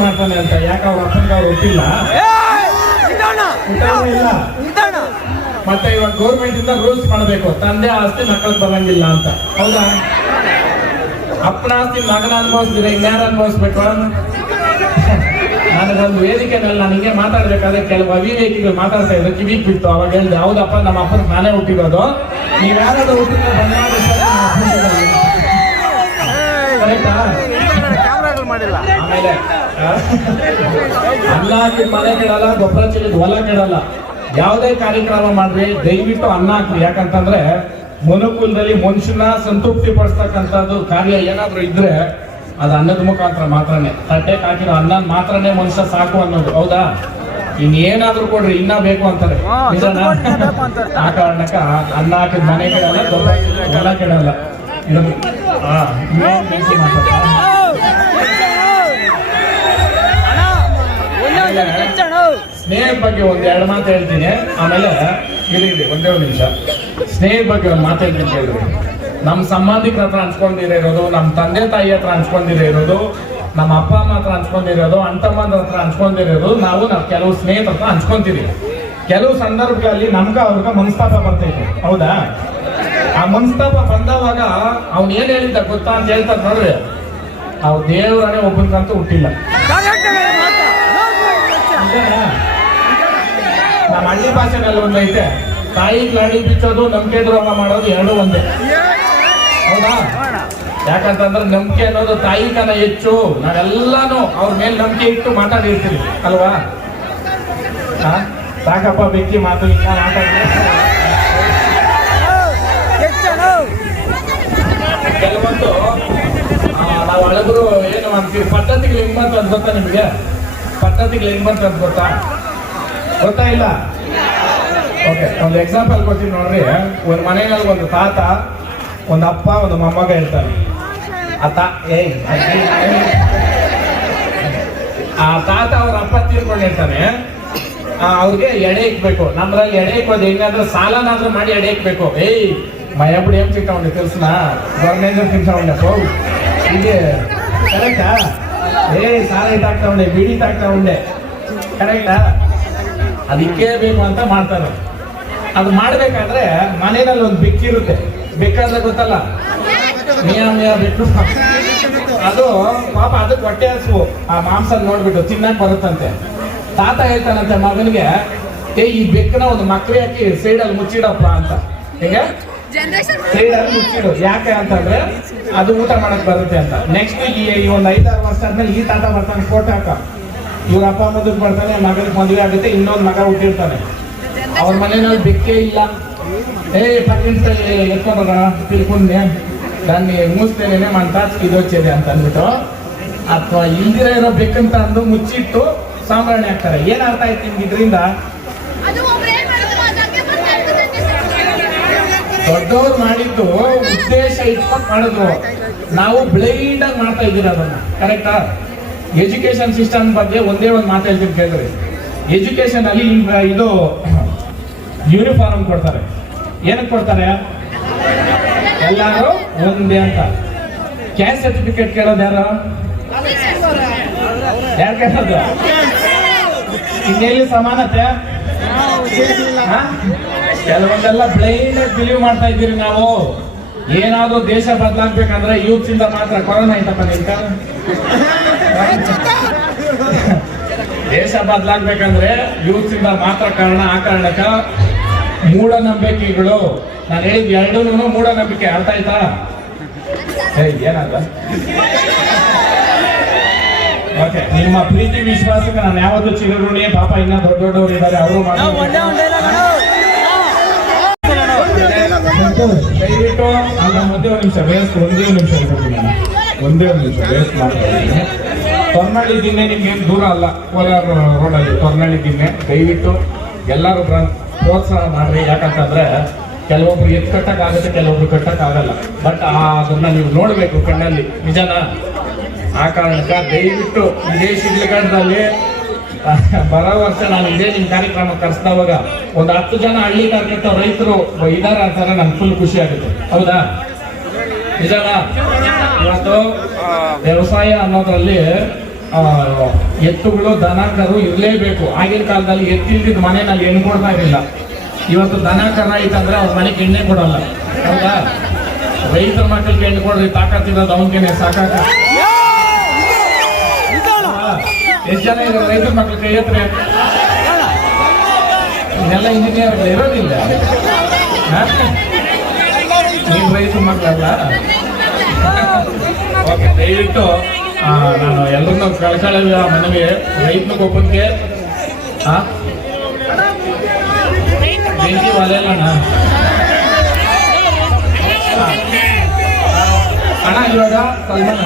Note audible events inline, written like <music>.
ಮಾಡ್ತಾನೆ ಅಂತ. ಮತ್ತೆ ಇವಾಗ ಗೌರ್ಮೆಂಟ್ ಇಂದ ರೂಲ್ಸ್ ಮಾಡಬೇಕು. ತಂದೆ ಆಸ್ತಿ ಮಕ್ಕಳಿಗೆ ಬರಂಗಿಲ್ಲ ಅಂತ. ಹೌದಾ? ಅಪ್ಪನ ಆಸ್ತಿ ಮಗನ ಅನುಭವಿಸ್ತೀರ ಇನ್ಯಾರು ಅನುಭವಿಸ್ಬೇಕು? ನನಗೊಂದು ವೇದಿಕೆ ಮೇಲೆ ನಾನು ಹಿಂಗೆ ಮಾತಾಡ್ಬೇಕಾದ್ರೆ ಕೆಲವು ಅವಿವೇಕಿಗಳು ಮಾತಾಡ್ತಾ ಇದ್ರು. ಕಿವಿ ಬಿತ್ತು. ಅವಾಗ ಹೇಳಿದೆ, ಹೌದಪ್ಪ, ನಮ್ಮ ಅಪ್ಪನ ನಾನೇ ಹುಟ್ಟಿರೋದು. ನೀವು ಯಾರಾದ್ರೂ ಹುಟ್ಟಿದ್ರೆ ಆಮೇಲೆ? ಅನ್ನ ಹಾಕಿ ಮನೆ ಕೆಡಲ್ಲ ಗೊಬ್ಬರ ಚೆಲ್ಲಿದ ಹೊಲ ಕೆಡಲ್ಲ. ಯಾವುದೇ ಕಾರ್ಯಕ್ರಮ ಮಾಡ್ರಿ ದಯವಿಟ್ಟು ಅನ್ನ ಹಾಕ್ರಿ. ಯಾಕಂತಂದ್ರೆ ಮನುಕುಲದಲ್ಲಿ ಮನುಷ್ಯನ ಸಂತೃಪ್ತಿ ಪಡಿಸ್ತಕ್ಕಂಥದ್ದು ಕಾರ್ಯ ಏನಾದರೂ ಇದ್ರೆ ಅದು ಅನ್ನದ ಮುಖಾಂತರ ಮಾತ್ರನೇ. ತಟ್ಟೆ ಹಾಕಿರೋ ಅನ್ನ ಮಾತ್ರನೇ ಮನುಷ್ಯ ಸಾಕು ಅನ್ನೋದು. ಹೌದಾ? ಇನ್ನೇನಾದ್ರೂ ಕೊಡ್ರಿ ಇನ್ನ ಬೇಕು ಅಂತಾರೆ. ಆ ಕಾರಣಕ್ಕ ಅನ್ನ ಹಾಕಿದ ಮನೆ ಕೆಡಲ್ಲ ಗೊಬ್ಬರ ಹೊಲ ಕೆಡಲ್ಲ. ಸ್ನೇಹದ ಬಗ್ಗೆ ಒಂದ್ ಎರಡು ಮಾತು ಹೇಳ್ತೀನಿ. ಆಮೇಲೆ ಇರಿ ಒಂದೇ ಒಂದು ನಿಮಿಷ. ಸ್ನೇಹದ ಬಗ್ಗೆ ಒಂದು ಮಾತು ಹೇಳ್ತೀನಿ ನಮ್ಮ ಸಂಬಂಧಿಕರ ಹತ್ರ ಹಂಚ್ಕೊಂಡಿರೋ ಇರೋದು ನಮ್ಮ ತಂದೆ ತಾಯಿ ಹತ್ರ ಹಂಚ್ಕೊಂಡಿರೋ ಇರೋದು ನಮ್ಮ ಅಪ್ಪ ಅಮ್ಮ ಹತ್ರ ಹಂಚ್ಕೊಂಡಿರೋದು ಅಂತಮ್ಮನ ಹತ್ರ ಹಂಚ್ಕೊಂಡಿರೋದು ನಾವು ನಾವು ಕೆಲವು ಸ್ನೇಹಿತರ ಹತ್ರ ಹಂಚ್ಕೊಂತೀವಿ. ಕೆಲವು ಸಂದರ್ಭಗಳಲ್ಲಿ ನಮ್ಗ ಅವ್ರಿಗೆ ಮನಸ್ತಾಪ ಬರ್ತೈತೆ. ಹೌದಾ? ಆ ಮನಸ್ತಾಪ ಬಂದವಾಗ ಅವ್ನು ಏನ್ ಹೇಳಿದ್ದ ಗೊತ್ತಾ ಅಂತ ಹೇಳ್ತಾರೆ ನೋಡ್ರಿ. ನಾವು ದೇವರನೇ ಒಬ್ಬನಿಗಂತೂ ಹುಟ್ಟಿಲ್ಲ? ನಮ್ಮ ಹಳ್ಳಿ ಭಾಷೆನಲ್ಲಿ ಒಂದು ಐತೆ, ತಾಯಿ ಲಾಡಿ ಬಿಚ್ಚೋದು, ನಂಬಿಕೆ ದ್ರೋಹ ಮಾಡೋದು ಎರಡು ಒಂದೇ. ಹೌದಾ? ಯಾಕಂತಂದ್ರೆ ನಂಬಿಕೆ ಅನ್ನೋದು ತಾಯಿ ಕನ ಹೆಚ್ಚು. ನಾವೆಲ್ಲಾನು ಅವ್ರ ಮೇಲೆ ನಂಬಿಕೆ ಇಟ್ಟು ಮಾತಾಡಿರ್ತೀವಿ, ಅಲ್ವಾ? ಸಾಕಪ್ಪ ಬೆಕ್ಕಿ ಮಾತು, ಇನ್ನ ಮಾತಾಡಿ ಈ ಪದ್ಧತಿಗಳು ಹೆಂಗ್ ಅಂತ ಗೊತ್ತಾ ನಿಮಗೆ? ಪದ್ಧತಿಗಳು ಹೆಂಗ್ ಅಂತ ಗೊತ್ತಾ? ಗೊತ್ತಾ ಇಲ್ಲ? ಓಕೆ ಒಂದು ಎಕ್ಸಾಂಪಲ್ ಕೊಡ್ತೀನಿ ನೋಡ್ರಿ. ಒಂದು ಮನೆಯಲ್ಲಿ ಒಂದು ತಾತ, ಒಂದು ಅಪ್ಪ, ಒಂದು ಮೊಮ್ಮಗ ಇರ್ತಾರೆ. ಆ ತಾ ಏ ಆ ತಾತ ಅವ್ರ ಅಪ್ಪ ತೀರ್ಕೊಂಡಿರ್ತಾನೆ. ಅವ್ರಿಗೆ ಎಡೆ ಇಕ್ಬೇಕು. ನಮ್ದ್ರಲ್ಲಿ ಎಡೆ ಇಕ್ಕೋದು ಹೆಂಗಾದ್ರೆ ಸಾಲನಾದ್ರೂ ಮಾಡಿ ಎಡೆ ಇಕ್ಬೇಕು. ಏಯ್ ಮಯಬಿಡಿ ಏನ್ ತಿಂತಾವಣೆ ತಿಳ್ಸನಾ ಗೌರ್ಮೆಂಟ್ ತಿಂತಾವಣೆ ಹೋಗು ಹೀಗೆ ಕರೆಕ್ಟಾ? ಏಯ್ ಸಾಲ ಬಿಡಿ ಉಂಡೆ. ಕರೆಕ್ಟಾ? ಅದಕ್ಕೆ ಬೇಕು ಅಂತ ಮಾಡ್ತಾರೆ ಅದು ಮಾಡ್ಬೇಕಾದ್ರೆ ಮನೇನಲ್ಲಿ ಒಂದು ಬೆಕ್ಕಿರುತ್ತೆ ಬೆಕ್ಕಾದ್ರೆ ಗೊತ್ತಲ್ಲ? ಬೆಕ್ಕು. ಅದು ಪಾಪ ಅದಕ್ಕೆ ಹೊಟ್ಟೆ ಹಸುವು. ಆ ಮಾಂಸ ನೋಡ್ಬಿಟ್ಟು ತಿನ್ನಕ್ ಬರುತ್ತಂತೆ. ತಾತ ಹೇಳ್ತಾನಂತೆ ಮಗನಿಗೆ, ಏ, ಈ ಬೆಕ್ಕನ ಒಂದು ಮಕ್ಕಳು ಹಾಕಿ ಸೈಡಲ್ಲಿ ಮುಚ್ಚಿಡಪ್ಪ ಅಂತ. ಹೇಗೆ? ಯಾಕೆ ಅಂತಂದ್ರೆ ಅದು ಊಟ ಮಾಡಕ್ ಬರುತ್ತೆ ಅಂತ. ನೆಕ್ಸ್ಟ್ ಈ ಈ ಒಂದು ಐದಾರು ವರ್ಷ ಆದ್ಮೇಲೆ ಈ ತಾತ ಬರ್ತಾನೆ ಕೋಟ್ ಹಾಕ ಇವ್ರ ಅಪ್ಪ ಅಮ್ಮ ಬರ್ತಾನೆ ಮಗನಿಗೆ ಮದುವೆ ಆಗುತ್ತೆ ಇನ್ನೊಂದು ಮಗ ಹುಟ್ಟಿರ್ತಾನೆ. ಅವ್ರ ಮನೆಯಲ್ಲಿ ಬೆಕ್ಕೇ ಇಲ್ಲ. ಏ ಪಕ್ಕಿಂತ ಎತ್ಕೊಂಡ ತಿಳ್ಕೊಂಡೆ. ನಾನು ಮೂಸ್ತೇನೆ ಮನ್ ಇದೋಚ್ಚಿದೆ ಅಂತ ಅಂದ್ಬಿಟ್ಟು ಅಥವಾ ಇಲ್ದಿರ ಇರೋ ಬೆಕ್ಕಂತ ಅಂದು ಮುಚ್ಚಿಟ್ಟು ಸಾಂಬ್ರಾಣಿ ಹಾಕ್ತಾರೆ. ಏನ್ ಅರ್ಥ ಆಯ್ತು ನಿಮ್ಗೆ ಇದರಿಂದ? ದೊಡ್ಡವ್ರು ಮಾಡಿದ್ದು ಉದ್ದೇಶ ಇಟ್ಕೊಂಡು ಮಾಡಿದ್ರು. ನಾವು ಬ್ಲೈಂಡ್ ಆಗಿ ಮಾಡ್ತಾ ಇದ್ದೀರಿ ಅದನ್ನ. ಕರೆಕ್ಟಾ ಎಜುಕೇಶನ್ ಸಿಸ್ಟಮ್ ಬಗ್ಗೆ ಒಂದೇ ಒಂದು ಮಾತು ಹೇಳ್ತೀನಿ ಕೇಳ್ರಿ ಎಜುಕೇಶನ್ ಅಲ್ಲಿ ಇದು ಯೂನಿಫಾರ್ಮ್ ಕೊಡ್ತಾರೆ. ಏನಕ್ಕೆ ಕೊಡ್ತಾರೆ? ಎಲ್ಲಾರು ಒಂದೇ ಅಂತ. ಕ್ಯಾಸ್ಟ್ ಸರ್ಟಿಫಿಕೇಟ್ ಕೇಳೋದು ಯಾರು? ಯಾರು ಕೇಳೋದು? ಇನ್ನೆಲ್ಲಿ ಸಮಾನತೆ? ಕೆಲವೊಂದೆಲ್ಲ ಬ್ಲೈಂಡ್ ಆಗಿ ಬಿಲೀವ್ ಮಾಡ್ತಾ ಇದ್ದೀರಿ ನಾವು. ಏನಾದ್ರೂ ದೇಶ ಬದಲಾಗ್ಬೇಕಂದ್ರೆ ಯೂತ್ ಇಂದ ಮಾತ್ರ. ಕೊರೋನಾ ಐತಪ್ಪ ನಿಂತ ದೇಶ ಬದಲಾಗ್ಬೇಕಂದ್ರೆ ಯೂತ್ ಇಂದ ಮಾತ್ರ ಕಾರಣ ಆ ಕಾರಣಕ್ಕ ಮೂಢನಂಬಿಕೆಗಳು. ನಾನು ಹೇಳಿದ್ ಎರಡೂ ಮೂಢನಂಬಿಕೆ. ಅರ್ಥ ಆಯ್ತಾ? ಏನಂತ ಓಕೆ ನಿಮ್ಮ ಪ್ರೀತಿ ವಿಶ್ವಾಸಕ್ಕೆ ನಾನು ಯಾವತ್ತೂ ಚಿರಋಣಿ ಪಾಪ, ಇನ್ನ ದೊಡ್ಡ ದೊಡ್ಡವರು ಇದ್ದಾರೆ, ಅವರು ದಯವಿಟ್ಟು ಅಲ್ಲ ಮಧ್ಯೆ ಒಂದು ನಿಮಿಷ ಒಂದೇ ಒಂದು ನಿಮಿಷ. ಒಂದೇ ಒಂದು ನಿಮಿಷ ದೂರ ಅಲ್ಲ, ಕೋಲಾರ ರೋಡಲ್ಲಿ ತೊರ್ನಳ್ಳಿ ದಿನ್ನೆ ದಯವಿಟ್ಟು ಎಲ್ಲರೂ ಪ್ರೋತ್ಸಾಹ ಮಾಡ್ರಿ. ಯಾಕಂತಂದ್ರೆ ಕೆಲವೊಬ್ರು ಎತ್ ಕಟ್ಟಕ್ ಆಗುತ್ತೆ ಕೆಲವೊಬ್ರು ಕಟ್ಟಕ್ ಆಗಲ್ಲ ಬಟ್ ಅದನ್ನ ನೀವು ನೋಡ್ಬೇಕು ಕಣ್ಣಲ್ಲಿ. ನಿಜನಾ? ಆ ಕಾರಣಕ್ಕ ದಯವಿಟ್ಟು ವಿದೇಶಿ ಶಿಡ್ಲಘಟ್ಟದಲ್ಲಿ <laughs> ಬರೋ ವರ್ಷ ನಾನು ಇದೇ ನಿಮ್ ಕಾರ್ಯಕ್ರಮ ಕರೆಸಿದವಾಗ ಒಂದು ಹತ್ತು ಜನ ಹಳ್ಳಿ ಕಾರ್ಯಕರ್ತ ರೈತರು ಇದಾರ ಅಂತಾರೆ ನಂಗೆ ಫುಲ್ ಖುಷಿ ಆಗುತ್ತೆ. ಹೌದಾ? ನಿಜನಾ? ಇವತ್ತು ವ್ಯವಸಾಯ ಅನ್ನೋದ್ರಲ್ಲಿ ಎತ್ತುಗಳು, ದನಕರು ಇರಲೇಬೇಕು. ಆಗಿನ ಕಾಲದಲ್ಲಿ ಎತ್ತಿಲ್ದಿದ್ ಮನೆಯಲ್ಲಿ ಹೆಣ್ಣು ಕೊಡ್ತಾ ಇರಲಿಲ್ಲ. ಇವತ್ತು ದನ ಕರ ಐತಂದ್ರೆ ಅವ್ರ ಮನೆಗೆ ಎಣ್ಣೆ ಕೊಡಲ್ಲ. ಹೌದಾ? ರೈತರ ಮಕ್ಕಳಿಗೆ ಹೆಣ್ಣು ಕೊಡ್ರಿ ತಾಕತ್ತಿರೋದು ಅವನಿಗೆ ಸಾಕಾಗ ಎಷ್ಟು ಜನ ಇರೋ ರೈತರ ಮಕ್ಕಳು ಕೈ ಹತ್ರ ಇನ್ನೆಲ್ಲ ಇಂಜಿನಿಯರ್ ಇರೋದಿಲ್ಲ. ಹಾ? ನೀವು ರೈತರ ಮಕ್ಕಳಲ್ಲ? ಓಕೆ, ದಯವಿಟ್ಟು ನಾನು ಎಲ್ಲರನ್ನೂ ಕಳ್ಕೊಳ್ಳೋ ಮನವಿ ರೈತನ ಒಬ್ಬನಿಗೆ ಆ? ಬೆಂಕಿ ಒಲೆಯಲ್ಲಣ್ಣ. ಅಣ್ಣ, ಇವಾಗ ಸಲ್ಮಾನ್